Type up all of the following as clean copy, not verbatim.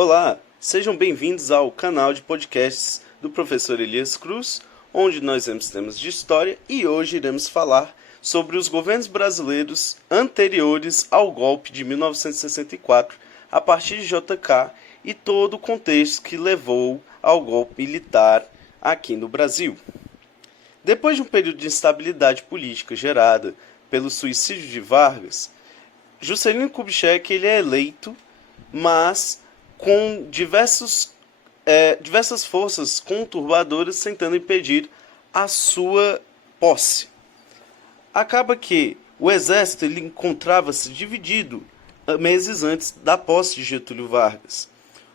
Olá, sejam bem-vindos ao canal de podcasts do professor Elias Cruz, onde nós vemos temas de história e hoje iremos falar sobre os governos brasileiros anteriores ao golpe de 1964, a partir de JK e todo o contexto que levou ao golpe militar aqui no Brasil. Depois de um período de instabilidade política gerada pelo suicídio de Vargas, Juscelino Kubitschek ele é eleito, mas com diversas forças conturbadoras tentando impedir a sua posse. Acaba que o exército ele encontrava-se dividido meses antes da posse de Getúlio Vargas.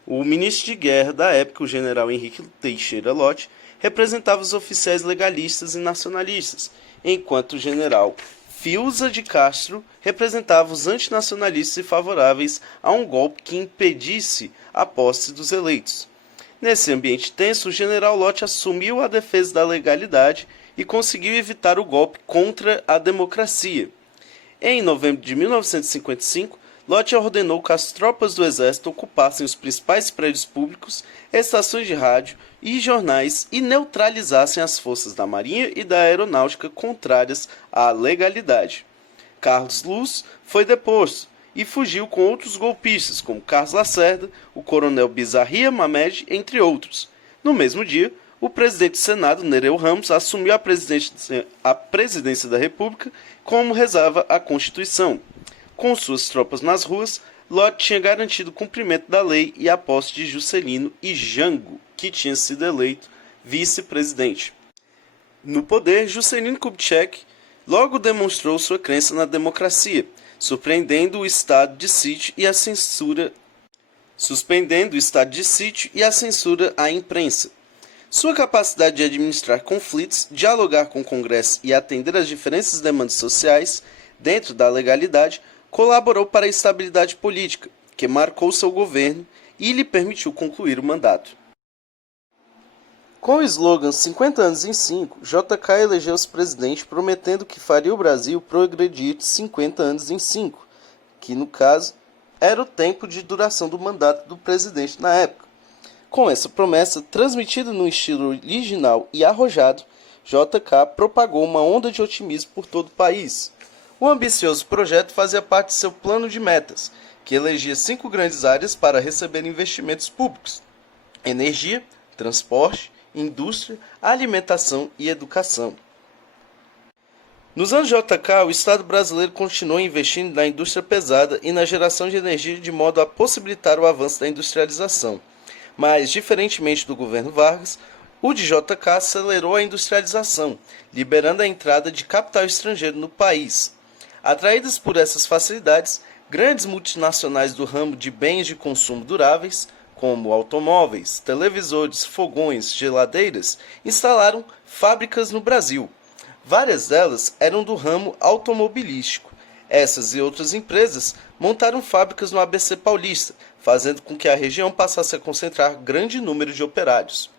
O ministro de guerra da época, o general Henrique Teixeira Lott, representava os oficiais legalistas e nacionalistas, enquanto o general Fiuza de Castro representava os antinacionalistas e favoráveis a um golpe que impedisse a posse dos eleitos. Nesse ambiente tenso, o general Lott assumiu a defesa da legalidade e conseguiu evitar o golpe contra a democracia. Em novembro de 1955, Lott ordenou que as tropas do exército ocupassem os principais prédios públicos, estações de rádio e jornais e neutralizassem as forças da Marinha e da Aeronáutica contrárias à legalidade. Carlos Luz foi deposto e fugiu com outros golpistas, como Carlos Lacerda, o coronel Bizarria Mamed, entre outros. No mesmo dia, o presidente do Senado, Nereu Ramos, assumiu a presidência da República, como rezava a Constituição. Com suas tropas nas ruas, Lott tinha garantido o cumprimento da lei e a posse de Juscelino e Jango, que tinha sido eleito vice-presidente. No poder, Juscelino Kubitschek logo demonstrou sua crença na democracia, suspendendo o estado de sítio e a censura à imprensa. Sua capacidade de administrar conflitos, dialogar com o Congresso e atender às diferentes demandas sociais dentro da legalidade colaborou para a estabilidade política, que marcou seu governo e lhe permitiu concluir o mandato. Com o slogan 50 anos em 5, JK elegeu-se presidente prometendo que faria o Brasil progredir 50 anos em 5, que no caso era o tempo de duração do mandato do presidente na época. Com essa promessa, transmitida num estilo original e arrojado, JK propagou uma onda de otimismo por todo o país. O ambicioso projeto fazia parte de seu plano de metas, que elegia 5 grandes áreas para receber investimentos públicos: energia, transporte, indústria, alimentação e educação. Nos anos JK, o Estado brasileiro continuou investindo na indústria pesada e na geração de energia de modo a possibilitar o avanço da industrialização. Mas, diferentemente do governo Vargas, o de JK acelerou a industrialização, liberando a entrada de capital estrangeiro no país. Atraídas por essas facilidades, grandes multinacionais do ramo de bens de consumo duráveis, como automóveis, televisores, fogões, geladeiras, instalaram fábricas no Brasil. Várias delas eram do ramo automobilístico. Essas e outras empresas montaram fábricas no ABC Paulista, fazendo com que a região passasse a concentrar grande número de operários.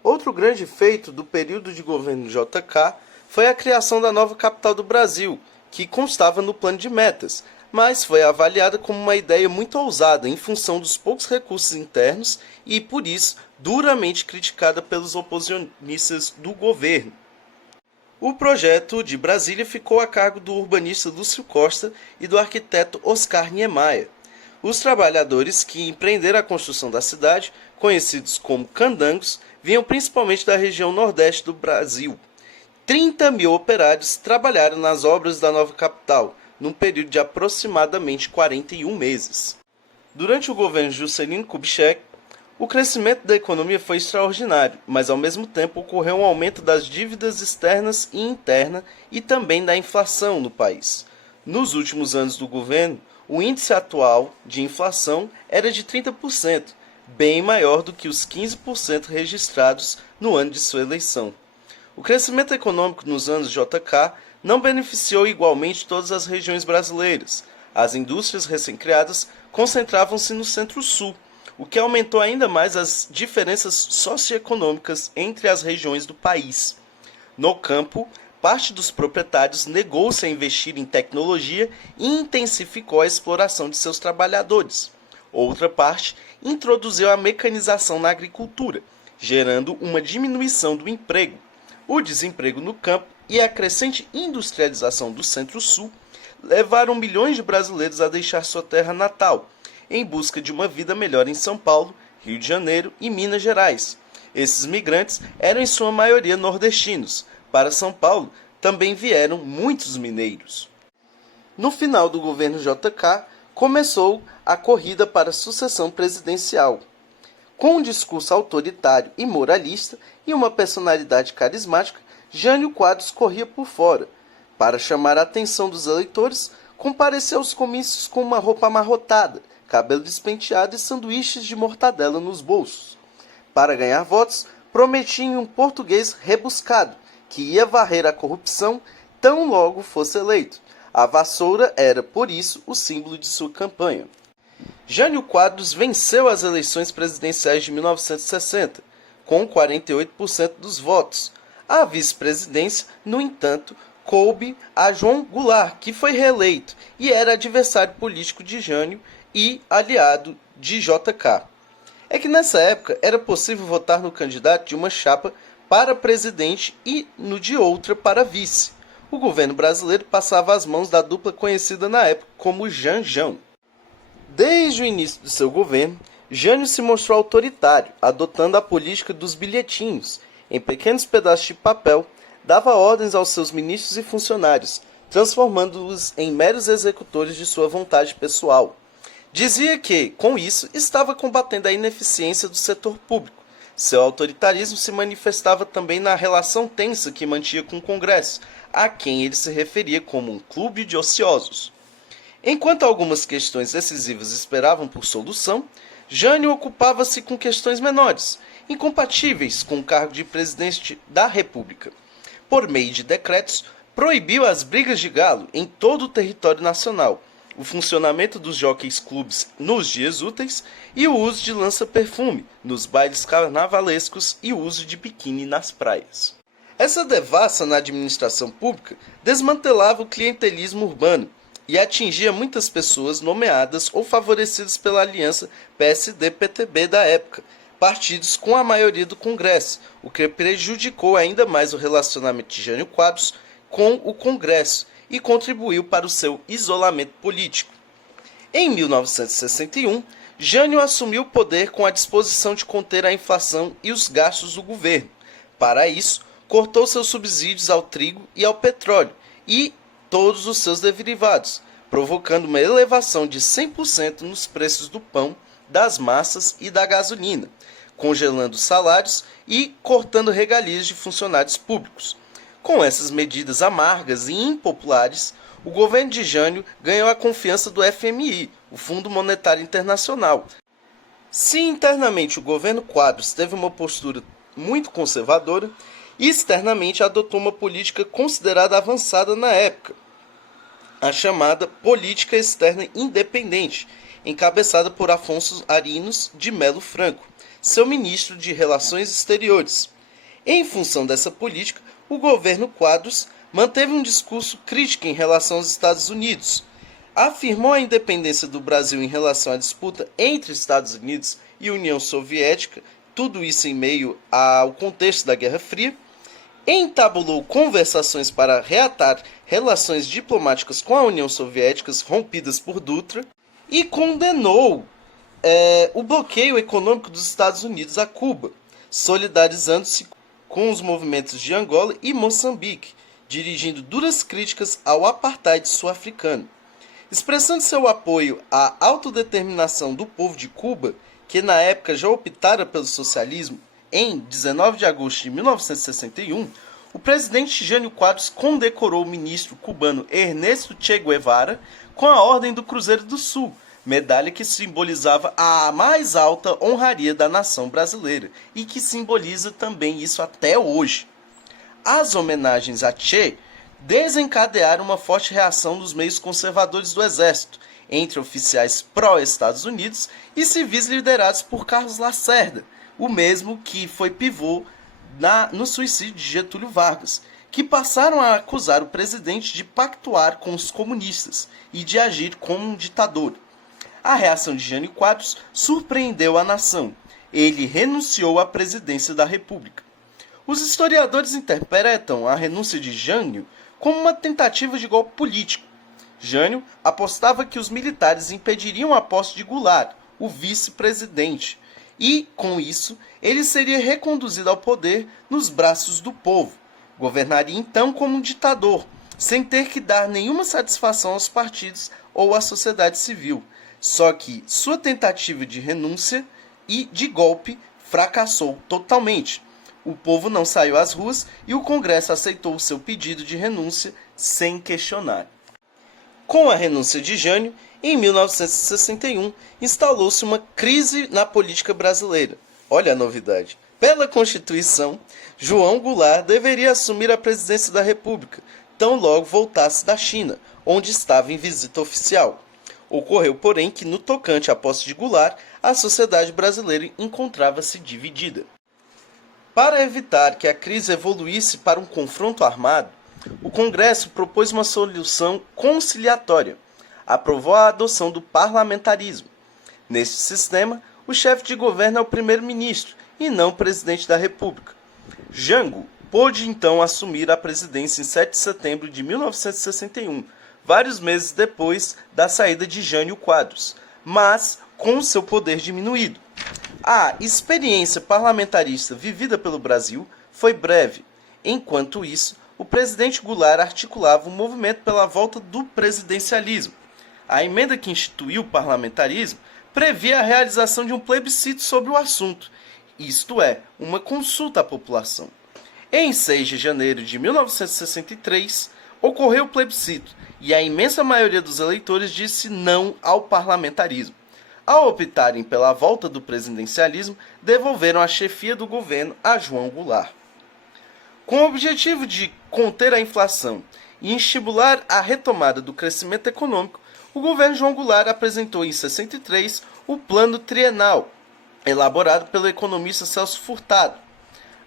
Outro grande feito do período de governo JK foi a criação da nova capital do Brasil, que constava no plano de metas, mas foi avaliada como uma ideia muito ousada em função dos poucos recursos internos e, por isso, duramente criticada pelos oposicionistas do governo. O projeto de Brasília ficou a cargo do urbanista Lúcio Costa e do arquiteto Oscar Niemeyer. Os trabalhadores que empreenderam a construção da cidade, conhecidos como candangos, vinham principalmente da região nordeste do Brasil. 30 mil operários trabalharam nas obras da nova capital, num período de aproximadamente 41 meses. Durante o governo de Juscelino Kubitschek, o crescimento da economia foi extraordinário, mas ao mesmo tempo ocorreu um aumento das dívidas externas e interna e também da inflação no país. Nos últimos anos do governo, o índice atual de inflação era de 30%, bem maior do que os 15% registrados no ano de sua eleição. O crescimento econômico nos anos JK não beneficiou igualmente todas as regiões brasileiras. As indústrias recém-criadas concentravam-se no Centro-Sul, o que aumentou ainda mais as diferenças socioeconômicas entre as regiões do país. No campo, parte dos proprietários negou-se a investir em tecnologia e intensificou a exploração de seus trabalhadores. Outra parte introduziu a mecanização na agricultura, gerando uma diminuição do emprego. O desemprego no campo e a crescente industrialização do Centro-Sul levaram milhões de brasileiros a deixar sua terra natal, em busca de uma vida melhor em São Paulo, Rio de Janeiro e Minas Gerais. Esses migrantes eram em sua maioria nordestinos. Para São Paulo também vieram muitos mineiros. No final do governo JK, começou a corrida para a sucessão presidencial. Com um discurso autoritário e moralista e uma personalidade carismática, Jânio Quadros corria por fora. Para chamar a atenção dos eleitores, compareceu aos comícios com uma roupa amarrotada, cabelo despenteado e sanduíches de mortadela nos bolsos. Para ganhar votos, prometia um português rebuscado, que ia varrer a corrupção tão logo fosse eleito. A vassoura era, por isso, o símbolo de sua campanha. Jânio Quadros venceu as eleições presidenciais de 1960, com 48% dos votos. A vice-presidência, no entanto, coube a João Goulart, que foi reeleito e era adversário político de Jânio e aliado de JK. É que nessa época era possível votar no candidato de uma chapa para presidente e no de outra para vice. O governo brasileiro passava às mãos da dupla conhecida na época como Janjão. Desde o início do seu governo, Jânio se mostrou autoritário, adotando a política dos bilhetinhos. Em pequenos pedaços de papel, dava ordens aos seus ministros e funcionários, transformando-os em meros executores de sua vontade pessoal. Dizia que, com isso, estava combatendo a ineficiência do setor público. Seu autoritarismo se manifestava também na relação tensa que mantinha com o Congresso, a quem ele se referia como um clube de ociosos. Enquanto algumas questões decisivas esperavam por solução, Jânio ocupava-se com questões menores, incompatíveis com o cargo de presidente da República. Por meio de decretos, proibiu as brigas de galo em todo o território nacional, o funcionamento dos jockeys clubes nos dias úteis e o uso de lança-perfume nos bailes carnavalescos e o uso de biquíni nas praias. Essa devassa na administração pública desmantelava o clientelismo urbano e atingia muitas pessoas nomeadas ou favorecidas pela aliança PSD-PTB da época, partidos com a maioria do Congresso, o que prejudicou ainda mais o relacionamento de Jânio Quadros com o Congresso e contribuiu para o seu isolamento político. Em 1961, Jânio assumiu o poder com a disposição de conter a inflação e os gastos do governo. Para isso, cortou seus subsídios ao trigo e ao petróleo e todos os seus derivados, provocando uma elevação de 100% nos preços do pão, das massas e da gasolina, congelando salários e cortando regalias de funcionários públicos. Com essas medidas amargas e impopulares, o governo de Jânio ganhou a confiança do FMI, o Fundo Monetário Internacional. Se internamente o governo Quadros teve uma postura muito conservadora, externamente adotou uma política considerada avançada na época, a chamada Política Externa Independente, encabeçada por Afonso Arinos de Melo Franco, seu ministro de Relações Exteriores. Em função dessa política, o governo Quadros manteve um discurso crítico em relação aos Estados Unidos, afirmou a independência do Brasil em relação à disputa entre Estados Unidos e União Soviética, tudo isso em meio ao contexto da Guerra Fria, entabulou conversações para reatar relações diplomáticas com a União Soviética rompidas por Dutra e condenou o bloqueio econômico dos Estados Unidos a Cuba, solidarizando-se com os movimentos de Angola e Moçambique, dirigindo duras críticas ao apartheid sul-africano. Expressando seu apoio à autodeterminação do povo de Cuba, que na época já optara pelo socialismo, em 19 de agosto de 1961, o presidente Jânio Quadros condecorou o ministro cubano Ernesto Che Guevara com a Ordem do Cruzeiro do Sul, medalha que simbolizava a mais alta honraria da nação brasileira e que simboliza também isso até hoje. As homenagens a Che desencadearam uma forte reação dos meios conservadores do Exército, entre oficiais pró-Estados Unidos e civis liderados por Carlos Lacerda, o mesmo que foi pivô no suicídio de Getúlio Vargas, que passaram a acusar o presidente de pactuar com os comunistas e de agir como um ditador. A reação de Jânio Quadros surpreendeu a nação. Ele renunciou à presidência da República. Os historiadores interpretam a renúncia de Jânio como uma tentativa de golpe político. Jânio apostava que os militares impediriam a posse de Goulart, o vice-presidente, e, com isso, ele seria reconduzido ao poder nos braços do povo. Governaria então como um ditador, sem ter que dar nenhuma satisfação aos partidos ou à sociedade civil. Só que sua tentativa de renúncia e de golpe fracassou totalmente. O povo não saiu às ruas e o Congresso aceitou o seu pedido de renúncia sem questionar. Com a renúncia de Jânio, em 1961, instalou-se uma crise na política brasileira. Olha a novidade. Pela Constituição, João Goulart deveria assumir a presidência da República, tão logo voltasse da China, onde estava em visita oficial. Ocorreu, porém, que no tocante à posse de Goulart, a sociedade brasileira encontrava-se dividida. Para evitar que a crise evoluísse para um confronto armado, o Congresso propôs uma solução conciliatória. Aprovou a adoção do parlamentarismo. Neste sistema, o chefe de governo é o primeiro-ministro e não o presidente da República. Jango pôde então assumir a presidência em 7 de setembro de 1961, vários meses depois da saída de Jânio Quadros, mas com seu poder diminuído. A experiência parlamentarista vivida pelo Brasil foi breve. Enquanto isso, o presidente Goulart articulava um movimento pela volta do presidencialismo. A emenda que instituiu o parlamentarismo previa a realização de um plebiscito sobre o assunto, isto é, uma consulta à população. Em 6 de janeiro de 1963, ocorreu o plebiscito e a imensa maioria dos eleitores disse não ao parlamentarismo. Ao optarem pela volta do presidencialismo, devolveram a chefia do governo a João Goulart. Com o objetivo de conter a inflação e estimular a retomada do crescimento econômico, o governo João Goulart apresentou em 63 o Plano Trienal, elaborado pelo economista Celso Furtado.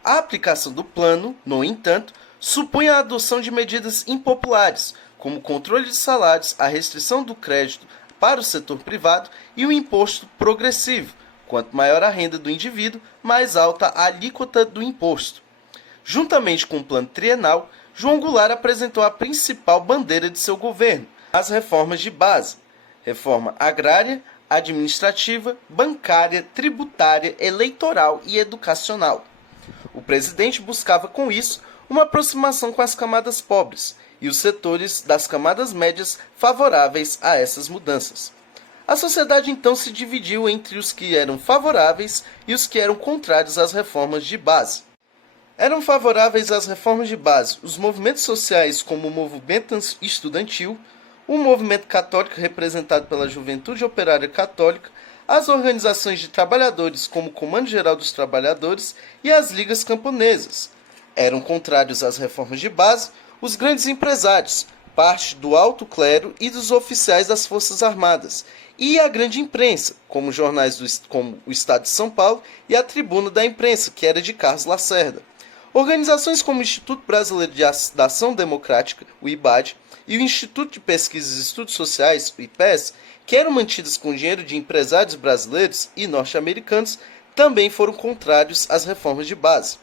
A aplicação do plano, no entanto, supunha a adoção de medidas impopulares, como o controle de salários, a restrição do crédito para o setor privado e o imposto progressivo. Quanto maior a renda do indivíduo, mais alta a alíquota do imposto. Juntamente com o plano trienal, João Goulart apresentou a principal bandeira de seu governo, as reformas de base: reforma agrária, administrativa, bancária, tributária, eleitoral e educacional. O presidente buscava com isso uma aproximação com as camadas pobres e os setores das camadas médias favoráveis a essas mudanças. A sociedade então se dividiu entre os que eram favoráveis e os que eram contrários às reformas de base. Eram favoráveis às reformas de base os movimentos sociais como o movimento estudantil, o movimento católico representado pela Juventude Operária Católica, as organizações de trabalhadores como o Comando Geral dos Trabalhadores e as ligas camponesas. Eram contrários às reformas de base os grandes empresários, parte do alto clero e dos oficiais das Forças Armadas, e a grande imprensa, como jornais como o Estado de São Paulo e a Tribuna da Imprensa, que era de Carlos Lacerda. Organizações como o Instituto Brasileiro da Ação Democrática, o IBAD, e o Instituto de Pesquisas e Estudos Sociais, o IPES, que eram mantidas com dinheiro de empresários brasileiros e norte-americanos, também foram contrários às reformas de base.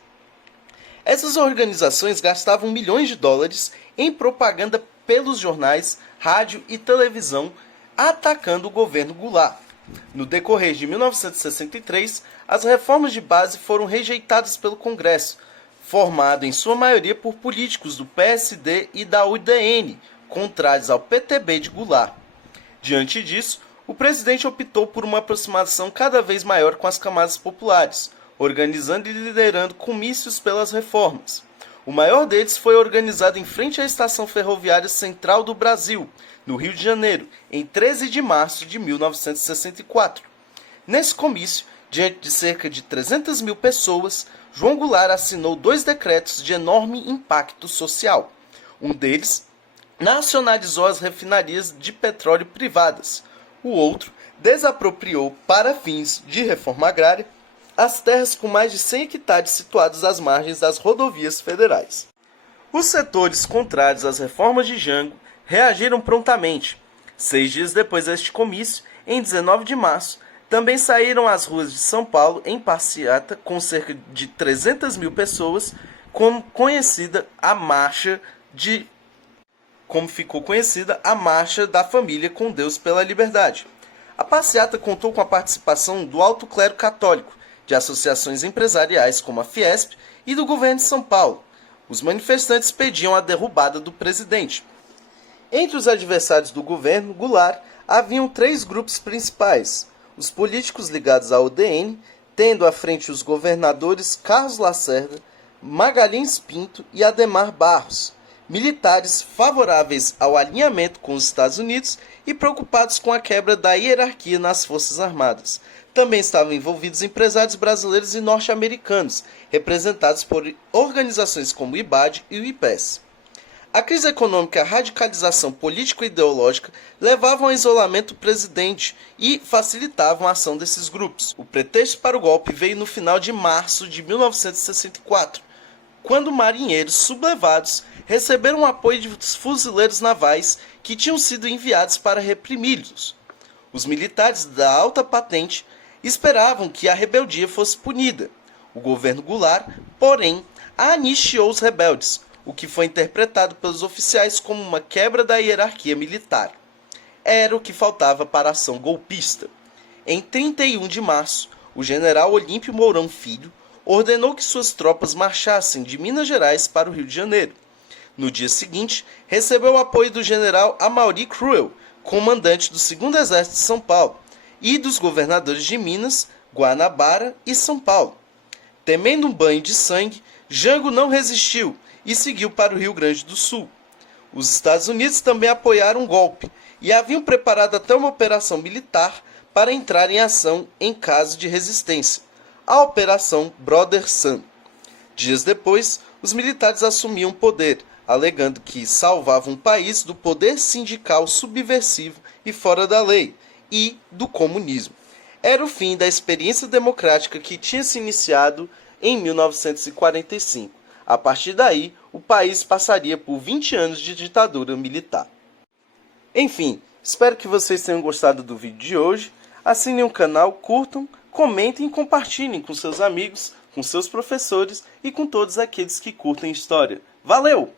Essas organizações gastavam milhões de dólares em propaganda pelos jornais, rádio e televisão, atacando o governo Goulart. No decorrer de 1963, as reformas de base foram rejeitadas pelo Congresso, formado em sua maioria por políticos do PSD e da UDN, contrários ao PTB de Goulart. Diante disso, o presidente optou por uma aproximação cada vez maior com as camadas populares, organizando e liderando comícios pelas reformas. O maior deles foi organizado em frente à Estação Ferroviária Central do Brasil, no Rio de Janeiro, em 13 de março de 1964. Nesse comício, diante de cerca de 300 mil pessoas, João Goulart assinou 2 decretos de enorme impacto social. Um deles nacionalizou as refinarias de petróleo privadas. O outro desapropriou, para fins de reforma agrária, as terras com mais de 100 hectares situadas às margens das rodovias federais. Os setores contrários às reformas de Jango reagiram prontamente. 6 dias depois deste comício, em 19 de março, também saíram às ruas de São Paulo em passeata com cerca de 300 mil pessoas, como ficou conhecida a Marcha da Família com Deus pela Liberdade. A passeata contou com a participação do alto clero católico, de associações empresariais como a Fiesp e do governo de São Paulo. Os manifestantes pediam a derrubada do presidente. Entre os adversários do governo Goulart, haviam 3 grupos principais: os políticos ligados à UDN, tendo à frente os governadores Carlos Lacerda, Magalhães Pinto e Adhemar Barros, militares favoráveis ao alinhamento com os Estados Unidos e preocupados com a quebra da hierarquia nas Forças Armadas. Também estavam envolvidos empresários brasileiros e norte-americanos, representados por organizações como o IBAD e o IPES. A crise econômica e a radicalização político-ideológica levavam ao isolamento do presidente e facilitavam a ação desses grupos. O pretexto para o golpe veio no final de março de 1964, quando marinheiros sublevados receberam o apoio dos fuzileiros navais que tinham sido enviados para reprimi-los. Os militares da alta patente esperavam que a rebeldia fosse punida. O governo Goulart, porém, anistiou os rebeldes, o que foi interpretado pelos oficiais como uma quebra da hierarquia militar. Era o que faltava para a ação golpista. Em 31 de março, o general Olímpio Mourão Filho ordenou que suas tropas marchassem de Minas Gerais para o Rio de Janeiro. No dia seguinte, recebeu o apoio do general Amaury Cruel, comandante do 2º Exército de São Paulo, e dos governadores de Minas, Guanabara e São Paulo. Temendo um banho de sangue, Jango não resistiu e seguiu para o Rio Grande do Sul. Os Estados Unidos também apoiaram o golpe e haviam preparado até uma operação militar para entrar em ação em caso de resistência, a Operação Brother Sun. Dias depois, os militares assumiam o poder, alegando que salvavam o país do poder sindical subversivo e fora da lei, e do comunismo. Era o fim da experiência democrática que tinha se iniciado em 1945. A partir daí, o país passaria por 20 anos de ditadura militar. Enfim, espero que vocês tenham gostado do vídeo de hoje. Assinem o canal, curtam, comentem e compartilhem com seus amigos, com seus professores e com todos aqueles que curtem história. Valeu!